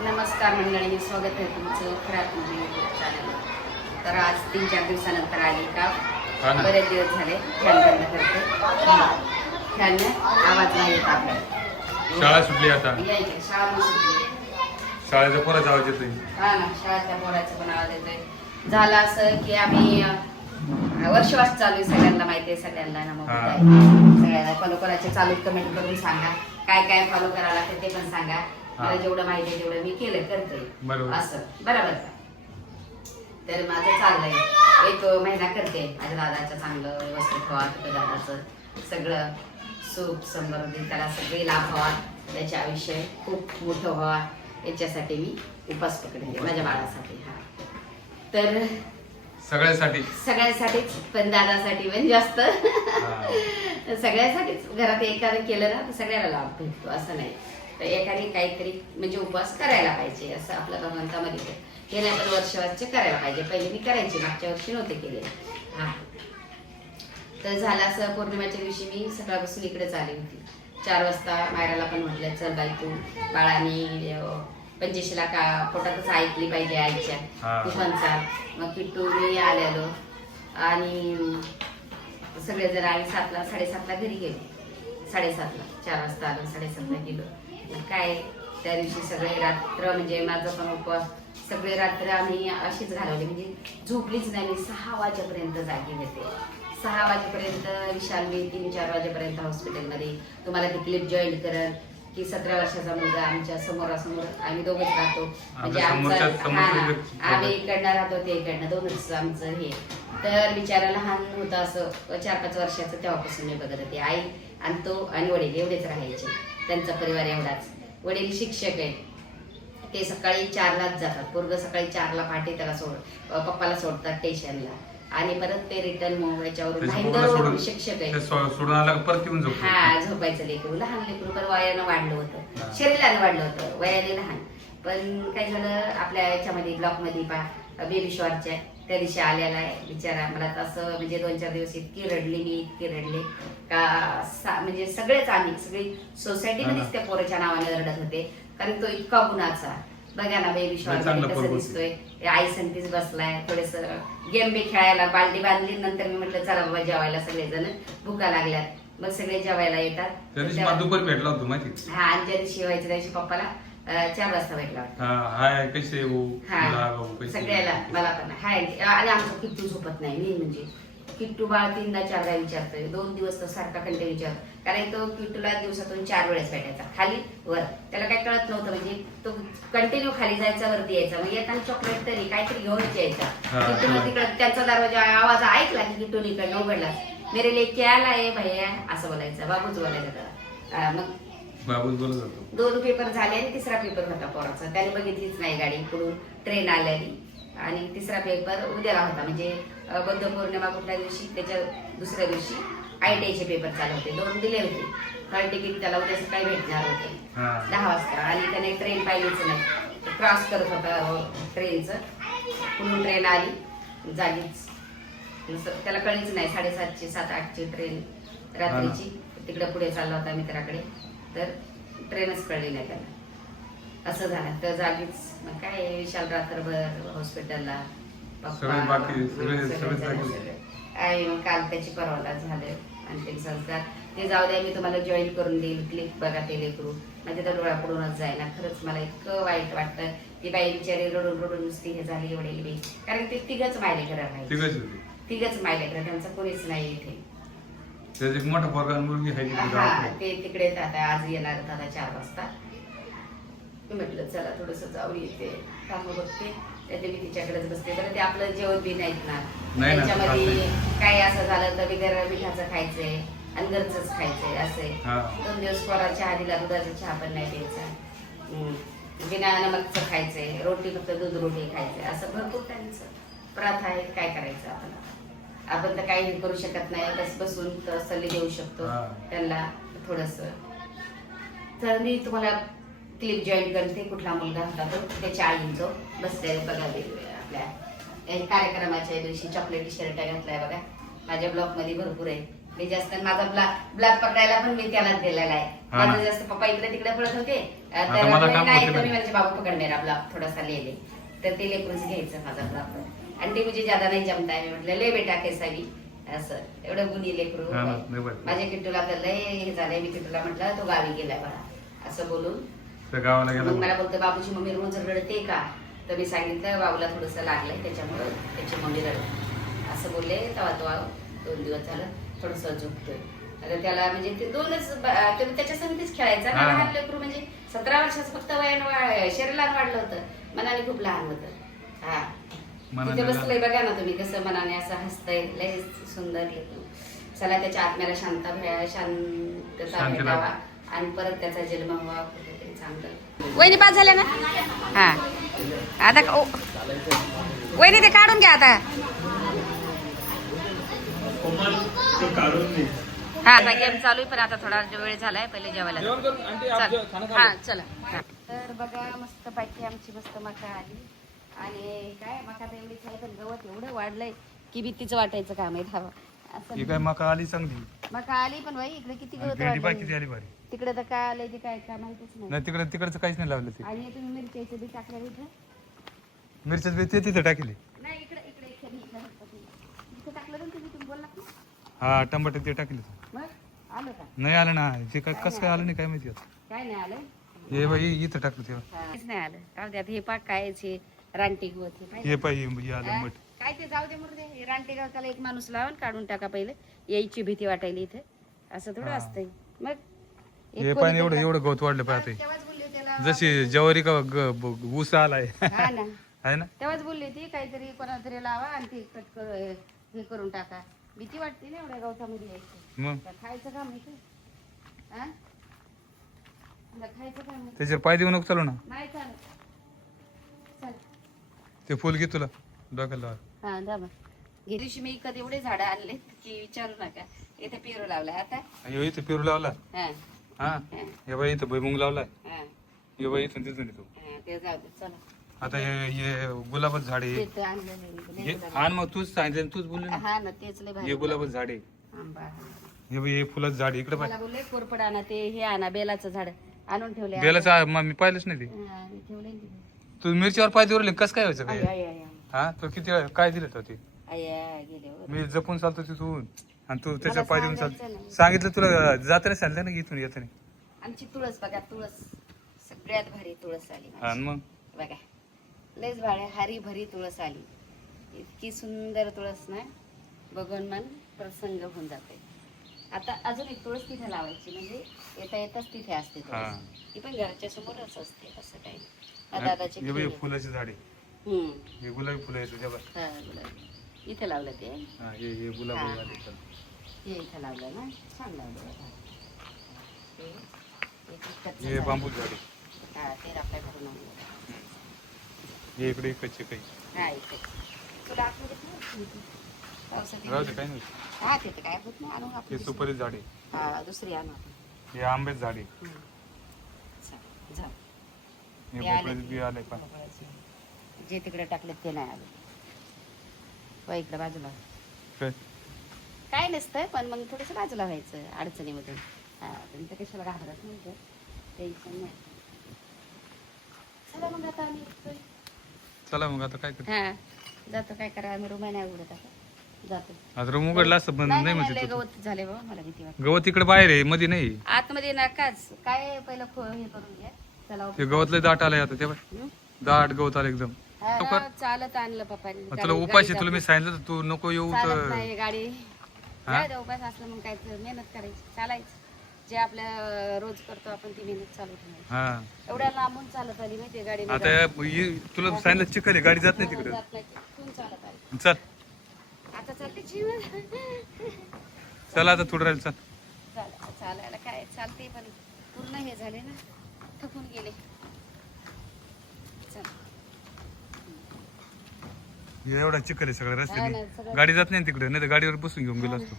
नमस्कार मंडळी, स्वागत आहे तुमचं खरात यूट्यूब चॅनल. तर आज 3-4 दिवसानंतर आली का बरेच दिवस झाले. फॅन बंद करते, फॅन आवाज नाही येत आपल्याला. शाळा सुटली आता. यायची शाळा सुटली, शाळेचा पोराचा आवाज येतोय. हा ना, शाळेच्या पोराचा पण आवाज येतोय. झालं असं की आम्ही वर्षवास चालू आहे, सगळ्यांना माहिती आहे, सगळ्यांना ना. मग सगळ्यांना फॉलो करायचे चालू, कमेंट करून सांगा काय काय फॉलो करायला लागतं ते पण सांगा. मला जेवढं माहिती आहे तेवढं मी केलं करते असं, बरोबर का? तर माझं चाललंय, 1 महिना करते माझ्या दादाचं चांगलं व्यवस्थित व्हावं, तुझ्या दादाचं सगळं सुख समृद्धी, त्याला सगळे लाभ व्हावा, त्याचे आयुष्य खूप मोठं व्हावा, याच्यासाठी मी उपास पकडते माझ्या बाळासाठी. हा, तर सगळ्यासाठीच, पण दादासाठी पण जास्त सगळ्यासाठीच. घरात एकाने केलं ना तर सगळ्याला लाभ भेटतो, असं नाही. तर एकाने काहीतरी म्हणजे उपवास करायला पाहिजे, असं आपल्या भगवंतामध्ये हे नाही. पण वर्षवासचे करायला पाहिजे. पहिले मी करायचे, मागच्या वर्षी नव्हते केले. हा, तर झालं असं, पौर्णिमेच्या दिवशी मी सकाळपासून इकडेच आली होती. 4 वाजता मायराला पण म्हटलं चल बाई तू बाळानी पंचशीला का पोटातच ऐकली पाहिजे आईच्या, तू पण चाल. मग किट्टू मी आलेलो आणि सगळेजण आम्ही 7ला 7:30ला घरी गेलो. 7:30ला 4 वाजता आलो, 7:30ला गेलो. काय त्या दिवशी सगळे रात्र, म्हणजे माझा पण उपवास, सगळे रात्र आम्ही अशीच घालवली, म्हणजे झोपलीच नाही. मी 6 वाजेपर्यंत जागी होते. 6 वाजेपर्यंत विशाल मी 3-4 वाजेपर्यंत हॉस्पिटलमध्ये. तुम्हाला ती क्लिप जॉईन करल की 17 वर्षाचा मुलगा आमच्या समोरासमोर, आम्ही दोघंच राहतो, म्हणजे आम्ही इकडनं राहतो, ते इकडनं, दोनच आमचं हे. तर बिचारा लहान होतं, असं 4-5 वर्षाचं, तेव्हापासून मी बघत होते. आई आणि तो आणि वडील एवढेच राहायचे, त्यांचा परिवार एवढाच. वडील शिक्षक आहेत, ते सकाळी 4लाच जातात. पोरगं सकाळी 4ला पहाटे त्याला पप्पाला सोडतात स्टेशनला, आणि परत ते रिटर्न याच्यावरून शिक्षक आहे. हा, झोपायचं लेकरू, लहान लेकरू, पण वयानं वाढलं होतं, शरीराने वाढलं होतं, वयाने लहान. पण काय झालं, आपल्या याच्यामध्ये ब्लॉकमध्ये बेबी शॉवरच्या त्या दिवशी आलेला आहे बिचारा. मला तर असं म्हणजे 2-4 दिवस इतकी रडले का, म्हणजे सगळेच आम्ही सगळी सोसायटीमध्येच त्या पोराच्या नावाने रडत होते, कारण तो इतका गुणाचा. बघा ना, बेबी शॉवर कसं दिसतोय, आई संगतीच बसलाय, थोडेस गेम बी खेळायला, बालडी बांधली. नंतर मी म्हटलं चला बाबा जेवायला, सगळेजण भुका लागल्यात. मग सगळे जेवायला येतात. दुपारी भेटला होतो माहिती. हा, आणि ज्या दिवशी व्हायच्या दिवशी पप्पाला 4 वाजता भेटला सगळ्याला. मला पण हाय. आणि आमचं किट्टू झोपत नाही, मी म्हणजे किट्टू बाळ 3दा-4दा विचारतोय, 2 दिवस तर सारखा कंटिन्यू विचारतो. कारण तो किट्टूला दिवसातून 4 वेळेस भेटायचा, खाली वर. त्याला काय कळत नव्हतं, म्हणजे तो कंटिन्यू खाली जायचा, वरती यायचा. मग येताना चॉकलेट तरी काहीतरी घेऊनच यायचा. किट्टूला तिकडे त्यांचा दरवाजा आवाज ऐकला की किट्टून इकडनं उघडला, मेरे लेके आला आहे भैया असं बोलायचा, बाबूच बोलायचा त्याला. मग बाबूच बोलत होतो. 2 पेपर झाले आणि 3रा पेपर होता पोराचा. त्याने बघितलीच नाही गाडी, पुढून ट्रेन आलेली. आणि 3रा पेपर उद्याला होता, म्हणजे बुद्ध पौर्णिमा कुठल्या दिवशी, त्याच्या दुसऱ्या दिवशी ITIचे पेपर चालू होते. 2 दिले होते. हॉल तिकीट त्याला उद्या सकाळी भेटणार होते 10 वाजता. आणि त्याने ट्रेन पाहिलीच नाही, क्रॉस करत होता ट्रेनचं. पुढून ट्रेन आली जागीच, त्याला कळीच नाही. 7:30ची 7-8ची ट्रेन रात्रीची, तिकडे पुढे चालला होता मित्राकडे, तर ट्रेनच कळली नाही त्याला. असं झालं तर जागीच. मग काय, विशाल रात्रभर हॉस्पिटलला, आई. मग काल त्याची परवाला झालं अंतिम संस्कार. ते जाऊ द्या, मी तुम्हाला जॉईन करून देईल, क्लिप बघा ते लेकरू. म्हणजे तर डोळ्याकडूनच जायना. खरंच मला इतकं वाईट वाटतं की बाई बिचारी रडून नुसती हे झाली एवढी बी. कारण ते 3घच मायले घरात आहे, 3घच मायले घरात, त्यांचं कोणीच नाही इथे. मोठा पोरगा मुलगी आहे, ते तिकडे आता आज येणार होता 4 वाजता. म्हटलं चला थोडस जाऊ, येते काम बघते. त्याचे मी तिच्याकडेच बसते. बरं, ते आपलं जेवण बी नाहीत ना, त्याच्यामध्ये काय असं झालं तर बिगर मिठाचं खायचंय आणि घरचंच खायचंय असे. 2 दिवस पोरा चहा दिला, दुधाचा चहा पण नाही द्यायचा, बिना नमकचं खायचंय, रोटी फक्त दूध रोटी खायचंय, असं भरपूर त्यांचं प्रथा आहे. काय करायचं आपण तर काही करू शकत नाही, बस बसून सल्ले देऊ शकतो त्यांना थोडस. तर मी तुम्हाला क्लिप जॉईन करते, कुठला मुलगा होता तो, त्याच्या आईंचो बसले बघा. आपल्या कार्यक्रमाच्या दिवशी चॉकलेटी शर्ट घातलाय बघा. माझ्या ब्लॉग मध्ये भरपूर आहे, मी जास्त माझा ब्लॅक पकडायला पण मी त्यालाच दिलेला आहे. हा ना. माझं जास्त पप्पा इकडे तिकडे पडत होते आता तर मला म्हणे, काम नाही होते तुम्ही ना. म्हणजे बाबू पकड मेरा ब्लॉक थोडासा लिहिले तर ते लेकरूच घ्यायचं माझा ब्लॉक आणि ते मुझे ज्यादा नाही जमता है. मी म्हटलं लय बेटा कैसावी असं एवढं गुणी लेकरू हा ना, लय बरं. माझ्या किट्टूला तर लय हे झालंय. मी किट्टूला म्हटलं तो गावी गेलाय बघा असं बोलून त्या गावाला मग गेला मला बोलतो बाबूची मम्मी रोज रडते का तर मी सांगितलं बाबूला थोडंसं लागलंय त्याच्यामुळे त्याची मम्मी रडते असं बोलले. तेव्हा तो 2 दिवस झालं थोडंसं झोपतोय. आता त्याला म्हणजे ते दोनच ते त्याच्या संगतीच खेळायचा ना. हा. लहान लेकरू म्हणजे 17 वर्षाचं फक्त वयानं शरीर लहान वाढलं होतं मनाने खूप लहान होतं. हा मनाने तिथे बसलंय बघा ना तुम्ही कसं मनाने असं हसतंय लय सुंदर लेकरू. चला त्याच्या आत्म्याला शांतता शांती भेटावा लाभ. आणि परत त्याचा जन्म व्हावा कुठेतरी चांगलं. वहिनी पास झाल्या ना. हा आता वहिनी ते काढून घ्या आता. हा आता गेम चालू आहे पण आता थोडा वेळ झालाय पहिले जेवायला चल. हा चला हा. तर बघा मस्त पैकी आमची मस्त मका आली आणि काय मका तर एवढी खाय पण गवत एवढं वाढलंय की भीतीचं वाटायचं काम आहे धावा असं. ही काय मका आली चांगली. मका आली पण बाई इकडे किती गवत भेंडी पाय किती वाढलंय. आली भारी. तिकडे तर काय आलंय ते काय माहितीच नाही. नाही तिकडचं काहीच नाही लावलं ते. आणि तुम्ही मिरच्याचं बी टाकलं इथं. मिरच्याच बी ते तिथे टाकले. नाही इकडे इकडे इथं टाकलं ना तुम्ही बोललात ना. हा टमाटे ते टाकले. मग आलं का नाही आलं ना ते काय कसं काय आलं नाही काय माहिती आता. काय नाही आलं. हे बाई इथं टाकलं तेव्हा. काहीच नाही आलं. काय त्यात हे पाक कायचे रानटी गवत हे पाहिजे. हे पाहिजे हे आलं मठ. काय ते जाऊ दे मुर्दे रानटी गवताला एक माणूस लावून काढून टाका पहिले यायची भीती वाटायली इथे असं थोडं हा. असतंय. मग हे पाहिजे एवढं गवत वाढलं पाहते. तेव्हाच बोलली होती त्याला. जशी ज्वारी का ऊस आलाय हा ना आहे ना. तेव्हाच बोलली होती काहीतरी कोणाला तरी लावा आणि ते कट कर हे करून टाका. भीती वाटते ना एवढ्या गवतामध्ये यायचं. मग तर खायचं काम आहे ते. हा? तुला खायचं काम आहे. त्याच्यावर पाय देऊ नको चालू ना. नाही चालत. चल. ते फुल घे तुला डोक्याला लावा. हा दाबा. गेल्या दिवशी मी कधी एवढे झाडं आणले की विचारू नका. इथे पेरू लावलाय आता. हे इथं पेरू लावला. हा हा हे बाई इथं भुईमुग लावलाय. हा हे बाई इथून तिथून येतो. हा, ते जाऊ दे चला. आता हे गुलाबाचं झाड आहे. ते आणलेलं आहे. हे आण मग तूच सांगितलं तूच बोलले ना. हा ना तेच लय भारी. हे गुलाबाचं झाड आहे. आंबा हा. हे बाई हे फुलाचं झाड आहे. इकडे मला बोलले कोरपड आणा ते हे आणा बेलाचं झाड आणून ठेवले. बेलाचं मी पाहिलंच नाही ते. हा, मी ठेवले ना तिथे. तू मिरचीवर पाय देऊ कसं काय व्हायचं आय, काय. I, I, I. हा तो किती वेळ काय दिलं होतं ते. आय, आय, गेले हो. मी जपून चालतो तिथून आणि तू त्याच्या मला पाय देऊन सांगायचं चालतो. नाही. सांगितलं तुला जाताना सांगितलं ना की इथून येताना. आमची तुळस बघा तुळस सगळ्यात भारी तुळस आली माझी. आणि मग बघा लयच भारी हरी भरी तुळस आली. इतकी सुंदर तुळस ना बघून मन प्रसन्न होऊन जाते. आता अजून एक तुळस तिथे लावायची म्हणजे येता येताच तिथे असते हा. तुळस. ती पण घराच्या समोरच असते असं काही नाही. दादाची हे बाई खिळी. फुलाचे झाड आहे. हम्म. हे गुलाबी फुलं आहेत तुझ्या. हा, गुलाबी. इथे लावलं ते हा हे गुलाबी हा. आले चल. हे इथं लावलं ना छान लावलं बघा. हे एक कच्चं हे झाड. बांबू झाड आहे. हा ते आपल्या घरून आणलं. हे इकडे कच्चे काही. हा इथे तुला आतमध्ये ठेव. पावसात राहू दे काही नाही. हा तिथे काय होत नाही आणू आपण हे दुसरी. सुपारी झाड आहे. हा दुसरी आणू आपण. हे आंब्याचं झाड आहे. हम्म. चल, जाऊ. हे ते आले भोपळ्याचं की. बी आलंय पा. जे तिकडे टाकले ते नाही आले. वा इकडे बाजूला काय काय नसतं पण मग थोडंसं बाजूला व्हायचं अडचणीमधून. हा तुम्ही तर कशाला घाबरत नाही टेन्शन नाही. चला मग आता आम्ही येतोय. चला मग आता काय करतो. हा जातो काय करा आम्ही रूम नाही उघडत आता जातो. आता रूम उघडला असतं पण नाही नाही लय म्हणजे गवत झाले बाबा मला भीती वाटते. गवत इकडे बाहेर आहे मध्ये नाही. आतमध्ये नकाच काय पहिलं हे करून घ्या. चला ते गवत लय दाट आलंय आता ते बाय. हं? दाट गवत आलं एकदम. हा, लवकर. चालत आणलं पप्पानी. मग तुला उपाशी तुला मी सांगितलं होतं, तू नको येऊ चालत तर. नाही गाडी. हा? जाऊ दे, उपास असलं मग काय तर मेहनत करायची चालायचं. जे आपल्या रोज करतो आपण ती मेहनत चालू ठेवायची. हा एवढ्या लांबून चालत आली माहितीये गाडी. आता तुला सांगितलं चिखल आहे गाडी जात नाही तिकडे. चालत आली चल आता चालते जीवन. चला आता थोडं राहील चल. चालायला काय चालते पण पूर्ण हे झाले ना थकून गेले. चल एवढा चिखल आहे सगळं हा ना, रस्त्याने. सगळं. गाडी जात नाही तिकडे नाही तर गाडीवर बसून घेऊन गेलो असतो.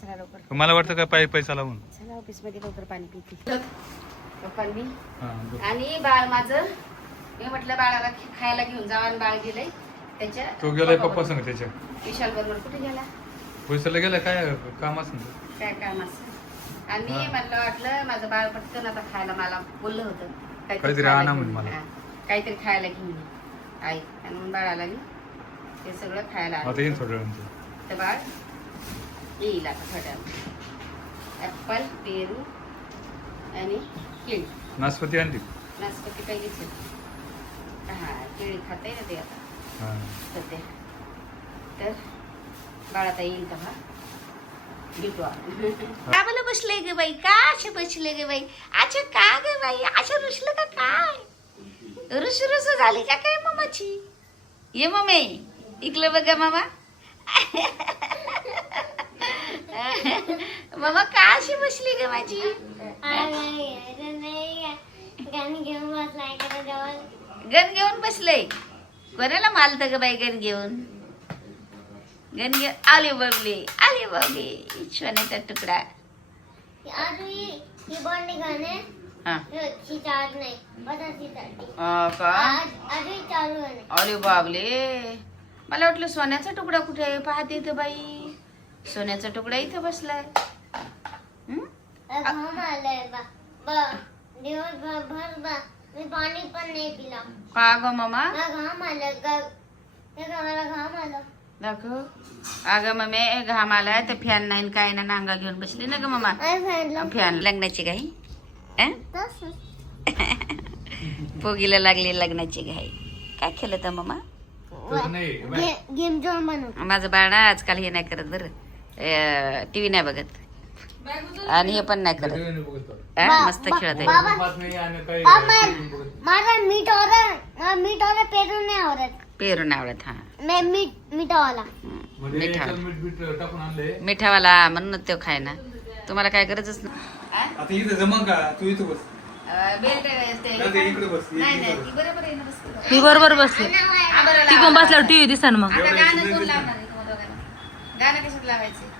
चला लवकर मला वाटतं काय पायी पायी चालावून. चला ऑफिस मध्ये लवकर पाणी पिते पप्पांनी. हा, बरं. आणि बाळ माझं मी म्हटलं बाळाला खायला घेऊन जावा आणि बाळ गेलंय त्याच्या तो गेलाय पप्पा संग त्याच्या. विशाल बरोबर कुठे गेला पैशाला गेला काय काम असं काय काम असं आणि म्हटलं वाटलं माझं बाळ पटकन आता खायला मला बोललं होतं काहीतरी खायला आणा घेऊन म्हणे मला. ये. काहीतरी खायला घेऊन ये. आई आणि मग बाळाला मी ते सगळं खायला आता आणलं. येईन थोड्या वेळानंतर. तर बाळ येईल आता थोड्या ॲपल पेरू आणि केळी नाशपती आणली नाशपती पहिलीच हा केळी खाता ना ते आता हा. सध्या तर बाळ आता येईल का भेटू का मला बसले गे बाई का असे बसले गे बाई अच्छा का गे बाई असं रुसलं का काय रुस झाली का काय मामाची ये मम्मी इकलं बघा मामा मामा का अशी बसली ग माझी गण घेऊन बसले कोणाला मालत ग बाई गण घेऊन गण घेऊन आले बघले ईश्वराचा तुकडा हा का अरे बाबले मला वाटलं सोन्याचा तुकडा कुठे आहे पाहते इथं बाई सोन्याचा तुकडा इथं बसलाय मी पाणी पण नाही पिला का ग मामा घाम आलं घाम आलं दाखव अगं मम्मी घाम आलाय तर फॅन नाही काय ना नांगा घेऊन बसली ना ग मामा फॅन लग्नाची घाई पोगीला लागली लग्नाची घाई काय केलं तर मामा गेम झोन बनव माझं बाळ ना आजकाल हे नाही करत बरं टीव्ही नाही बघत आणि हे पण नाही करत मस्त खेळत आहे माझा मीठ और पेरू नाही आवडत पेरू नाही आवडत हा मैं मिठावाला मिठावाला म्हणून तो खाय ना तुम्हाला काय गरजच नाही आता इथं जमा का तू इथं बस इकडे बस ती बरोबर बसते ती कोण बसल्यावर टीव्ही दिसा ना मग गाणं कोण लावणार आहे तुम्हाला दोघांना? गाणं कशात लावायचे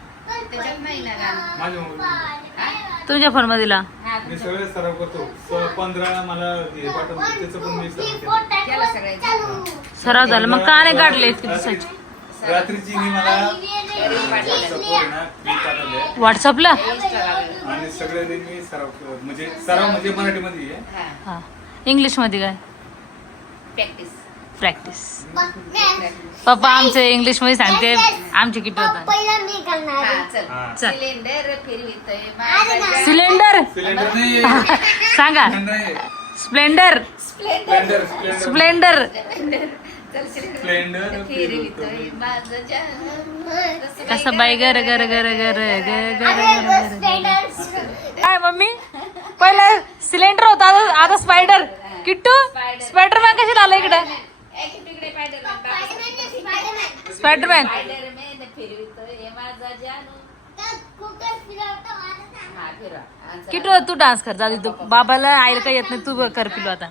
त्याच्यात नाही ना गाणं माझ्या मोबाईल तुझ्या फोन मध्ये ला हा, मी सगळे सराव करतो 15 मला हे पाठवतो त्याचं पण मी सराव केला. केला सगळ्याचं. सराव झाला मग का नाही काढले इतके दिवसाचे रात्रीची मी मला रील पाठवल्या. WhatsApp वर ना मी पाठवले व्हॉट्सअपला Insta लावलं. आणि सगळे दिन मी सराव केला. म्हणजे सराव म्हणजे मराठीमध्ये आहे हा, हा इंग्लिश मध्ये काय practice. प्रॅक्टिस पप्पा आमचे इंग्लिश मध्ये सांगते आमची किती होता पहिला मी करणार हा, चल. हा. चल. सिलेंडर फिरवितोय माझा सिलेंडर सिलेंडर नाही सांगा नाही स्प्लेंडर स्प्लेंडर स्प्लेंडर चल Splendor सिलेंडर फिरवितोय माझं जान. कसं बाई गर गर गर गर गर गर गर काय मम्मी पहिलं सिलेंडर होता आता स्पायडर किट्टू स्पायडरमॅन कशी आला इकडे एक तिकडे Spiderman, बाबा. स्पायडरमॅन Spiderman फिरवितोय माझा जानू. हा, फिरवा. आणि चला. किट्टू तू डान्स कर जाऊ तू बाबाला आईला काही येत नाही तू कर पिलो आता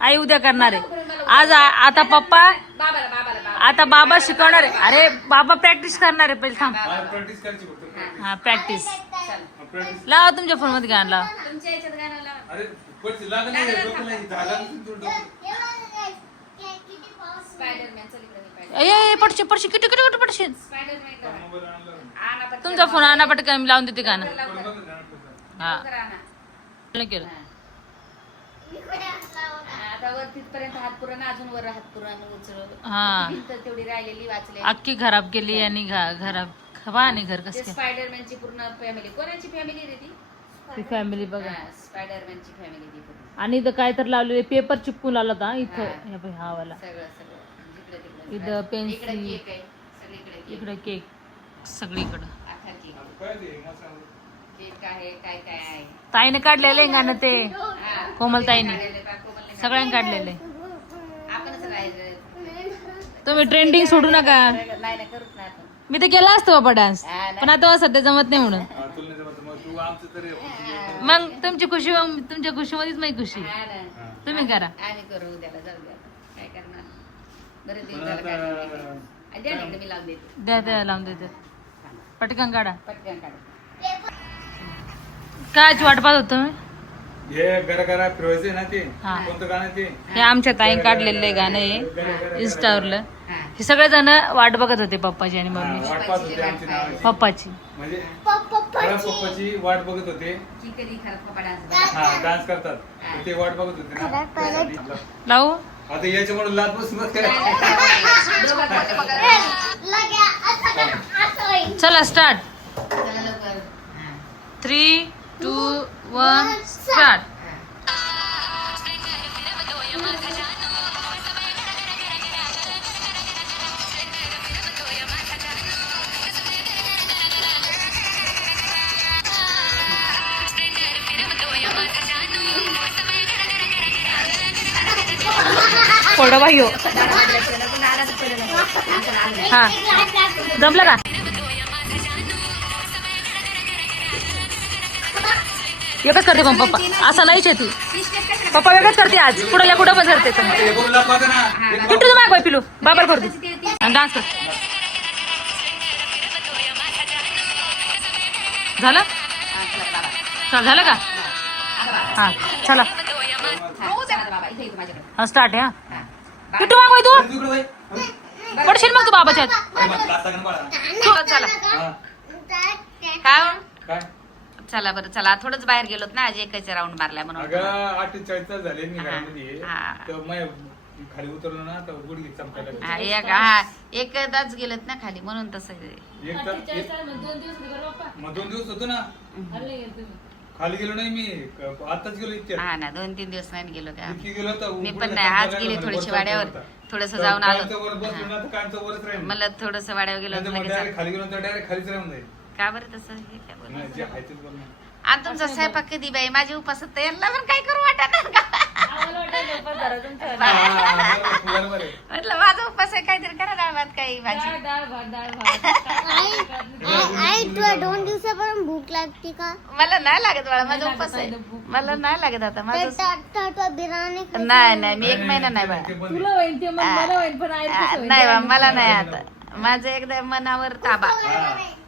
आई उद्या करणार आहे आज आता पप्पा बाबाला बाबाला बाबा आता बाबा शिकवणार आहे अरे बाबा प्रॅक्टिस करणार आहे पहिले थांब प्रॅक्टिस करायची फक्त हा प्रॅक्टिस चल. प्रॅक्टिस लावा तुमच्या फोन मध्ये गाणं लावा तुमच्या याच्यात गाणं लावा. अरे पडची लागलं नाही डोक्याला झाला नसेल तुला डोकं. Spiderman, चल इकडे मी Spiderman. ए पडशी पडशी किटू किटू किटू पडशी Spiderman इकडे बघ. मोबाईल आणला ना. आणा पटकन. तुमचा फोन आणा पटकन मी लावून देते गाणं लवकर, कोण लवकर. बघत जाणार तुझं? हा लवकर आणा. नाही केलं हा. आता वर तिथपर्यंत हात पुराण अजून वर हात पुराण उचल हा. तेवढी राहिलेली वाचले अख्खी खराब केली आणि घराब खवा आणि घर ते कसं काय स्पायडरमॅनची पूर्ण फॅमिली कोणाची फॅमिली रे ती ती फॅमिली बघा स्पायडरमॅनची फॅमिली ती पूर्ण आणि इथं काय तर लावलेले पेपर चिपकून लावला होता इथं हा. हे बघ, हा वाला सगळं सगळं जिकडे तिकडे इथं पेन्सिल. इकडे केक आहे सगळीकडे केक इकडे केक सगळीकडं आखा केक काय ते मसाला? केक आहे काय काय आहे ताईने काढलेलं आहे गाणं ते हा. कोमलताईने. काढलेलं आहे, कोमलने सगळ्यांनी काढलेलं काढलेलं आहे आहे. आपणच राहायचं तुम्ही ट्रेंडिंग सोडू नका नाही नाही करूच ना आपण मी तर केला असतो बाबा डान्स हा, नाही. पण आता मला सध्या जमत नाही म्हणून हा, तुला नाही जमत. मग तू आमचं तरी मग तुमची खुशी तुमच्या खुशीमध्येच माझी खुशी हा ना. हा. तुम्ही करा आम्ही करू उद्याला जाऊ द्या काय करणार बरं पण दिवसाला काय आता- करणार? द्या ना इकडे मी लावून देते द्या द्या लावून देते पटकन काढा पटकन काढ काय वाट पाहत होतो मी हे गरा गरा फिरवायचं ना ते हा. कोणतं गाणं ते हे आमच्या ताई काढलेलं आहे गाणं आहे इंस्टावरलं हा हे सगळेजण वाट बघत होते पप्पाची आणि हा, मम्मीची. वाट पाहत होते आमची नावाची. पप्पाची. म्हणजे पप्पाची. खरं पप्पाची वाट बघत होते. की कधी खरंच पप्पा डान्स हा डान्स करतात तर ते वाट बघत होते ना खरं परत. त्यासाठी. लावू आता याच्यामुळे लात बसून बघ काय. लगे असं होईल. चला स्टार्ट. चला लवकर. 3, 2, 1 स्टार्ट. पडो बाई हो. हा जमलं का? एकच करते पण पप्पा असं नाहीच आहे ती. पप्पा एकच करते आज कुठं पण करते. हे बोलू लात पाहते ना. किट्टू तू माग बाई पिलू बाबर करते डान्स कर. झालं झालं का? हा चला हा स्टार्ट आहे. हा किट्टू माग बाई तू तिकडे बाई. पडशील मग तू बाबाच्या हात. अरे मग लाथा का बाळा? चला हा. काय हो? काय चला बरं चला थोडंच बाहेर गेलोत ना आज एकच राऊंड मारलाय म्हणून. अगं 48 तास झाले मी घरामध्ये हा. तर मग खाली उतरलो ना तर गुडघे चमकायला हा लागले. एकदाच गेलेत ना खाली म्हणून तसं मग 2 दिवस होतो ना खाली गेलो नाही मी आताच गेलो इतक्यात. हा ना 2-3 दिवस नाही गेलो त्या. इतकी गेलो तर मी गुडघे पण नाही आज चमकायला गेली लागले. थोडीशी वर वाड्यावर होता. थोडस तर जाऊन आलो. कायमचं वर बसलो ना तर कायमचं वरच राहील. मला थोडस वाड्यावर गेलो नाही तर मग लगेच direct खाली गेलो तर डायरेक्ट खालीच राहून जाईल. का बरं तसं हे काय बरं? नाही, जे आहे तेच बोल ना. आणि तुमचा स्वयंपाक कधी बाई माझी उपास होतं यांना पण काय करू वाटत का? बरोबर आहे. म्हटलं माझा उपास आहे काहीतरी करा डाळ भात काही भाजी. आई तुला 2 दिवसापर्यंत भूक लागते का? मला नाही लागत बाळा माझा उपास आहे. मला नाही लागत आता माझं तर बिर्याणी खायची. नाही मी 1 महिना नाही बाळा. ते पण आहे. नाही बा मला नाही आता माझं एकदा मनावर ताबा.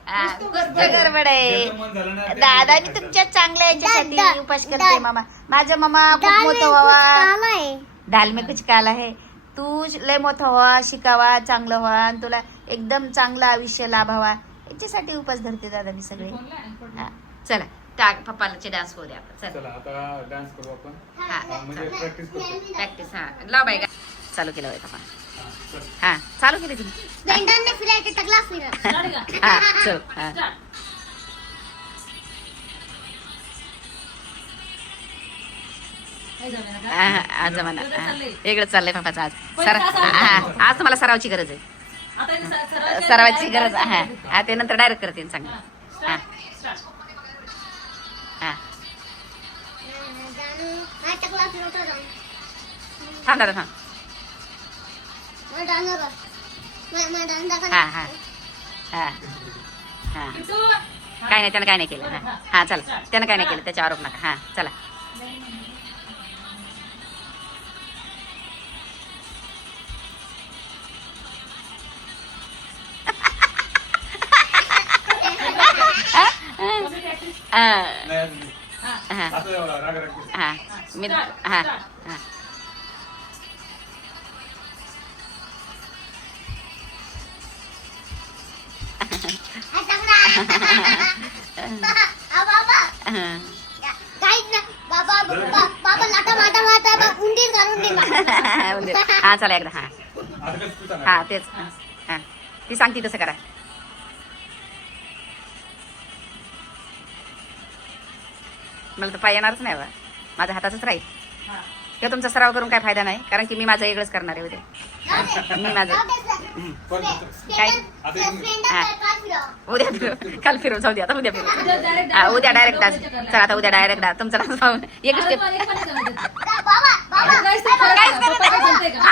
हा. कुठं गडबड आहे त्याचं मन झालं ना, ते दादा मी खायचं. तुमच्या चांगल्या याच्यासाठी उपास करते मामा. माझा मामा खूप दाल मोठा में व्हावा. कुछ काला है. दाल में कुछ काला है. तू लय मोठा व्हा शिकावा चांगलं व्हा आणि तुला एकदम चांगलं आयुष्य लाभावा याच्यासाठी उपास धरते दादा मी सगळे. हा, चला टाक पप्पाचे डान्स होऊ द्या आपण. चला चला आता डान्स करू आपण. हा हा, म्हणजे प्रॅक्टिस करतो. प्रॅक्टिस. हा लाव बाई चालू केलं होय पप्पा. हा, चल. हा चालू केली तुम्ही. स्प्लेंडरने फिरायचं टकला फिरत. हा चल हा. आज जमाना वेगळं चाललंय पप्पाचं आज. आज तुम्हाला सरावची गरज आहे. सरावाची गरज हा हा ते नंतर डायरेक्ट करते चांगलं. हा हा टकला फिरत होता. थांब दादा थांब. मैं डांगा बस. मैं डांगा का. हा हा हा हा काय नाही त्यानं काय नाही केलं. हा हा चला त्यानं काय नाही केलं त्याचा आरोप नका. हा चला नाही, हा असं राग केलं. हा मी हा हा बाबा हा. काहीच ना बाबा बाबा लाटा माटा माटा उंडीर घालून हा चला एकदा हा आता कसं तू सांग. हा तेच हा ती सांगते तसं करा. मला तर पाय येणारच नाही बा माझ्या हातातच राहील. किंवा तुमचा सराव करून काय फायदा नाही कारण की मी माझं वेगळंच करणार आहे उद्या. मी माझं पण काय आता इथून- उद्या फिरू काल फिरू जाऊ दे आता उद्या फिरू. हा उद्या डायरेक्ट डान्स. चला आता उद्या डायरेक्ट डान्स तुमचा डान्स पाहून एकच स्टेप.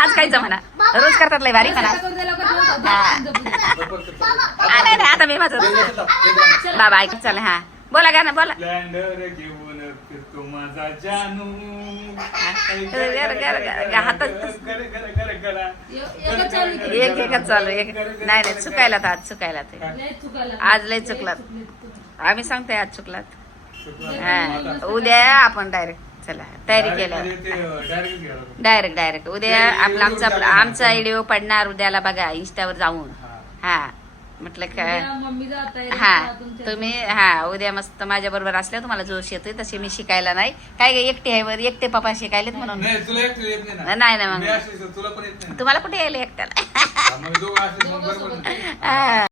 आज काय जमाना रोज करतात लय भारी पण आज. नाही आता मी माझं बाबा ऐक चल हा बोला गाणं बोला. स्प्लेंडर घेऊन फिरतो माझा जानू. हातात एक एकच चालू एक नाही नाही चुकायला तर आज चुकायला ते आज लय चुकलात. आम्ही सांगतोय आज चुकलात. हा उद्या आपण डायरेक्ट चला तयारी केल्यावर डायरेक्ट घ्यायला. डायरेक्ट उद्या आपला आमचा व्हिडिओ पडणार उद्याला बघा इंस्टावर जाऊन. हा म्हटलं काय मम्मीचा आता हा तुम्ही हा उद्या मस्त माझ्या बरोबर असल्या तुम्हाला जोश येतोय. तसे मी शिकायला नाही काय ग, एकटे आहे वर एकटे पप्पा शिकायलेत म्हणून नाही तुला एकटं येत नाही ना. नाही ना मी मग असली तर तुला पण येत नाही. तुम्हाला कुठे यायला एकट्याला मग दोघं असले मग बरोबर. हा.